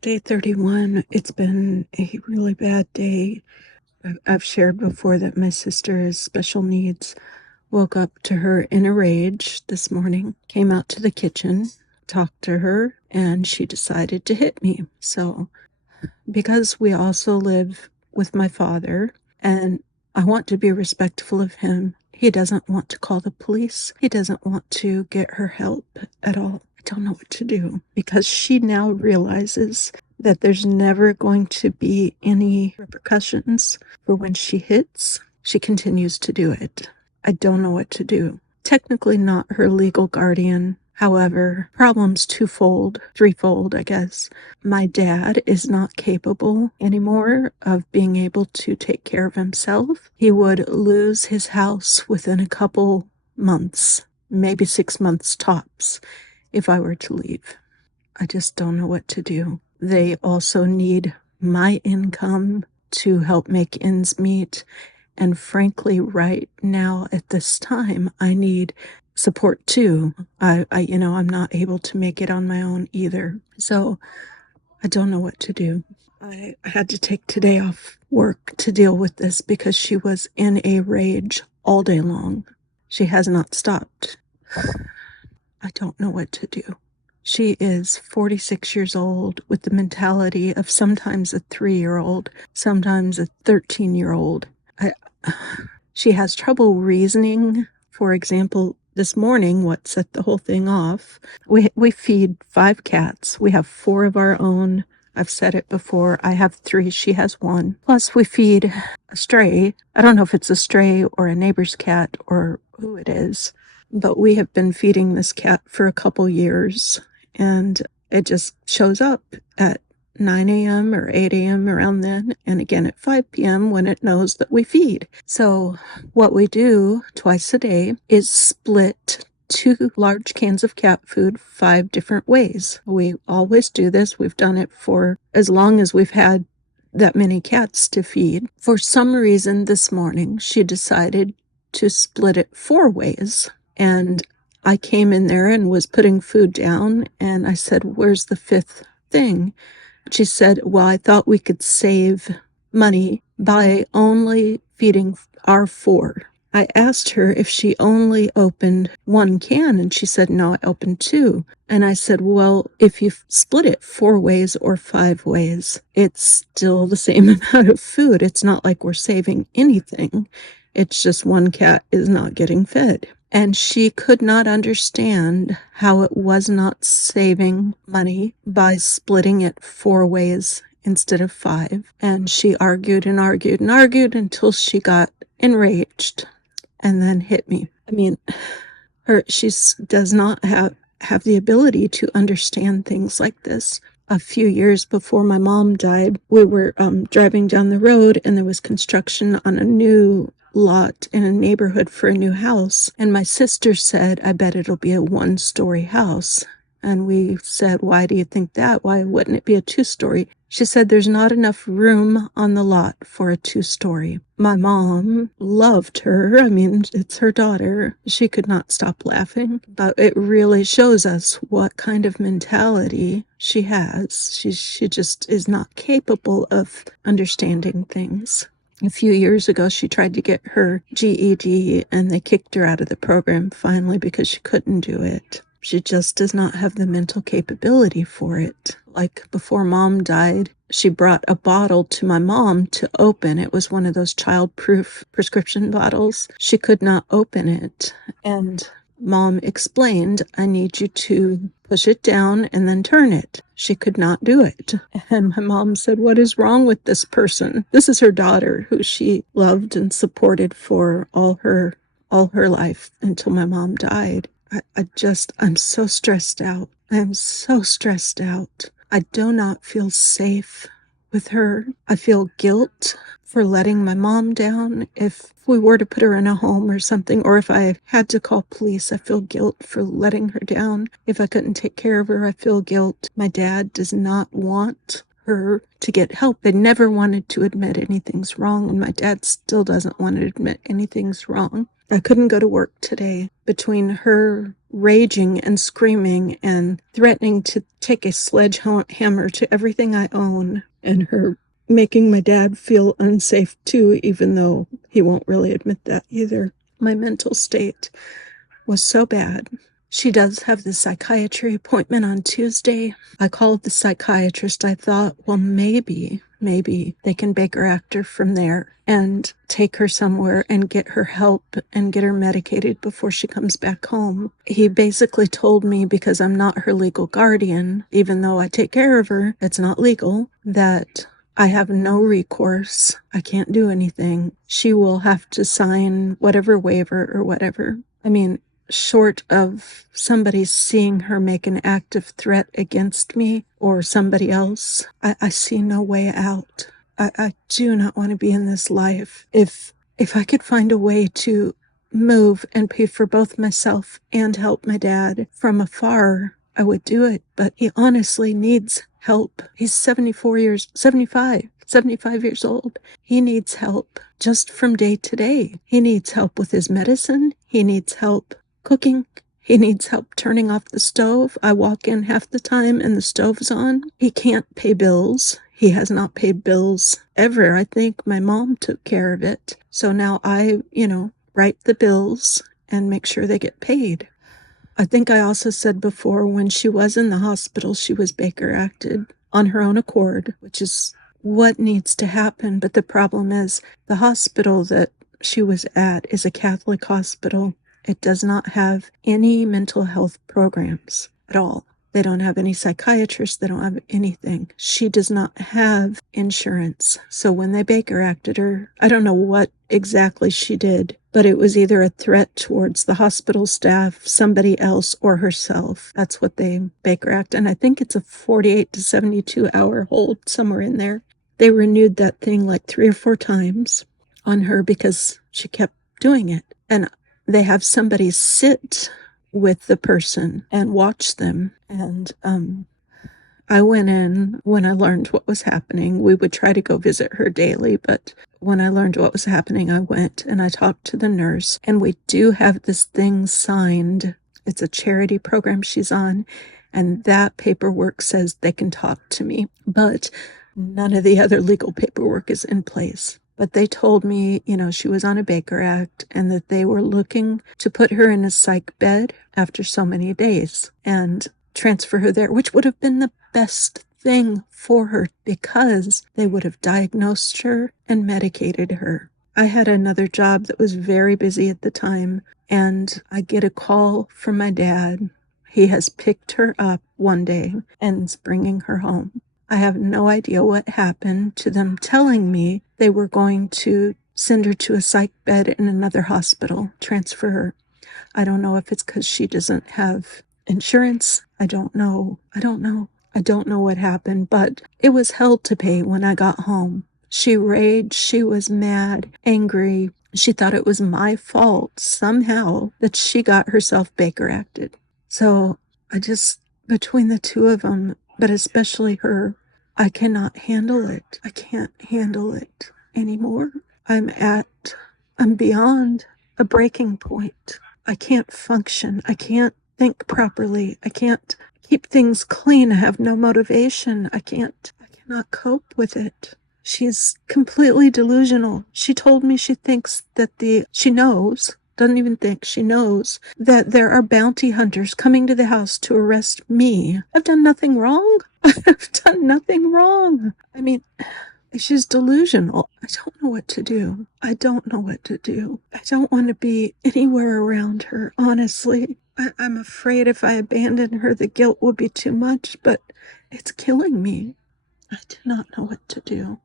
Day 31. It's been a really bad day. I've shared before that my sister has special needs. Woke up to her in a rage this morning, came out to the kitchen, talked to her, and she decided to hit me. So, because we also live with my father, and I want to be respectful of him, he doesn't want to call the police. He doesn't want to get her help at all. I don't know what to do because she now realizes that there's never going to be any repercussions for when she hits. She continues to do it. I don't know what to do. Technically not her legal guardian. However, problems twofold, threefold, I guess. My dad is not capable anymore of being able to take care of himself. He would lose his house within a couple months, maybe 6 months tops, if I were to leave. I just don't know what to do. They also need my income to help make ends meet. And frankly, right now at this time, I need support too. I'm not able to make it on my own either. So I don't know what to do. I had to take today off work to deal with this because she was in a rage all day long. She has not stopped. I don't know what to do. She is 46 years old with the mentality of sometimes a 3-year-old, sometimes a 13-year-old. She has trouble reasoning. For example, this morning, what set the whole thing off, we feed 5 cats. We have 4 of our own. I've said it before. I have 3. She has 1. Plus, we feed a stray. I don't know if it's a stray or a neighbor's cat or who it is, but we have been feeding this cat for a couple years, and it just shows up at 9 a.m. or 8 a.m. around then, and again at 5 p.m. when it knows that we feed. So what we do twice a day is split 2 large cans of cat food 5 different ways. We always do this. We've done it for as long as we've had that many cats to feed. For some reason this morning, she decided to split it 4 ways. And I came in there and was putting food down, and I said, "Where's the 5th thing?" She said, "Well, I thought we could save money by only feeding our 4. I asked her if she only opened 1 can, and she said, "No, I opened 2. And I said, "Well, if you split it 4 ways or 5 ways, it's still the same amount of food. It's not like we're saving anything. It's just 1 cat is not getting fed." And she could not understand how it was not saving money by splitting it 4 ways instead of 5. And she argued and argued and argued until she got enraged and then hit me. I mean, she does not have the ability to understand things like this. A few years before my mom died, we were driving down the road, and there was construction on a new lot in a neighborhood for a new house. And my sister said, "I bet it'll be a 1-story house." And we said, "Why do you think that? Why wouldn't it be a 2-story?" She said, "There's not enough room on the lot for a 2-story. My mom loved her. I mean, it's her daughter. She could not stop laughing. But it really shows us what kind of mentality she has. She just is not capable of understanding things. A few years ago, she tried to get her GED, and they kicked her out of the program finally because she couldn't do it. She just does not have the mental capability for it. Like before Mom died, she brought a bottle to my mom to open. It was one of those child-proof prescription bottles. She could not open it. And Mom explained, "I need you to push it down and then turn it." She could not do it. And my mom said, "What is wrong with this person?" This is her daughter, who she loved and supported for all her life until my mom died. I'm so stressed out. I am so stressed out. I do not feel safe with her. I feel guilt for letting my mom down. If we were to put her in a home or something, or if I had to call police, I feel guilt for letting her down. If I couldn't take care of her, I feel guilt. My dad does not want her to get help. They never wanted to admit anything's wrong, and my dad still doesn't want to admit anything's wrong. I couldn't go to work today. Between her raging and screaming and threatening to take a sledgehammer to everything I own, and her making my dad feel unsafe too, even though he won't really admit that either. My mental state was so bad. She does have the psychiatry appointment on Tuesday. I called the psychiatrist. I thought, well, maybe they can Baker act her from there and take her somewhere and get her help and get her medicated before she comes back home. He basically told me, because I'm not her legal guardian, even though I take care of her, it's not legal, that I have no recourse. I can't do anything. She will have to sign whatever waiver or whatever. I mean, short of somebody seeing her make an active threat against me or somebody else, I see no way out. I do not want to be in this life. If I could find a way to move and pay for both myself and help my dad from afar, I would do it. But he honestly needs help. He's 75 years old. He needs help just from day to day. He needs help with his medicine. He needs help cooking. He needs help turning off the stove. I walk in half the time and the stove's on. He can't pay bills. He has not paid bills ever. I think my mom took care of it. So now I, write the bills and make sure they get paid. I think I also said before, when she was in the hospital, she was Baker acted on her own accord, which is what needs to happen. But the problem is, the hospital that she was at is a Catholic hospital. It does not have any mental health programs at all. They don't have any psychiatrists. They don't have anything. She does not have insurance. So when they Baker acted her, I don't know what exactly she did, but it was either a threat towards the hospital staff, somebody else, or herself. That's what they Baker act. And I think it's a 48 to 72 hour hold, somewhere in there. They renewed that thing like 3 or 4 times on her because she kept doing it. And they have somebody sit with the person and watch them. And I went in when I learned what was happening. We would try to go visit her daily, but when I learned what was happening, I went and I talked to the nurse. And we do have this thing signed. It's a charity program she's on, and that paperwork says they can talk to me, but none of the other legal paperwork is in place. But they told me, she was on a Baker Act and that they were looking to put her in a psych bed after so many days and transfer her there, which would have been the best thing for her because they would have diagnosed her and medicated her. I had another job that was very busy at the time, and I get a call from my dad. He has picked her up one day and is bringing her home. I have no idea what happened to them telling me they were going to send her to a psych bed in another hospital, transfer her. I don't know if it's because she doesn't have insurance. I don't know. I don't know what happened, but it was hell to pay when I got home. She raged. She was mad, angry. She thought it was my fault somehow that she got herself Baker acted. So between the two of them, but especially her, I cannot handle it. I can't handle it anymore. I'm beyond a breaking point. I can't function. I can't think properly. I can't keep things clean. I have no motivation. I cannot cope with it. She's completely delusional. She told me she thinks that she knows that there are bounty hunters coming to the house to arrest me. I've done nothing wrong. I've done nothing wrong. I mean, she's delusional. I don't know what to do. I don't want to be anywhere around her, honestly. I'm afraid if I abandon her, the guilt will be too much, but it's killing me. I do not know what to do.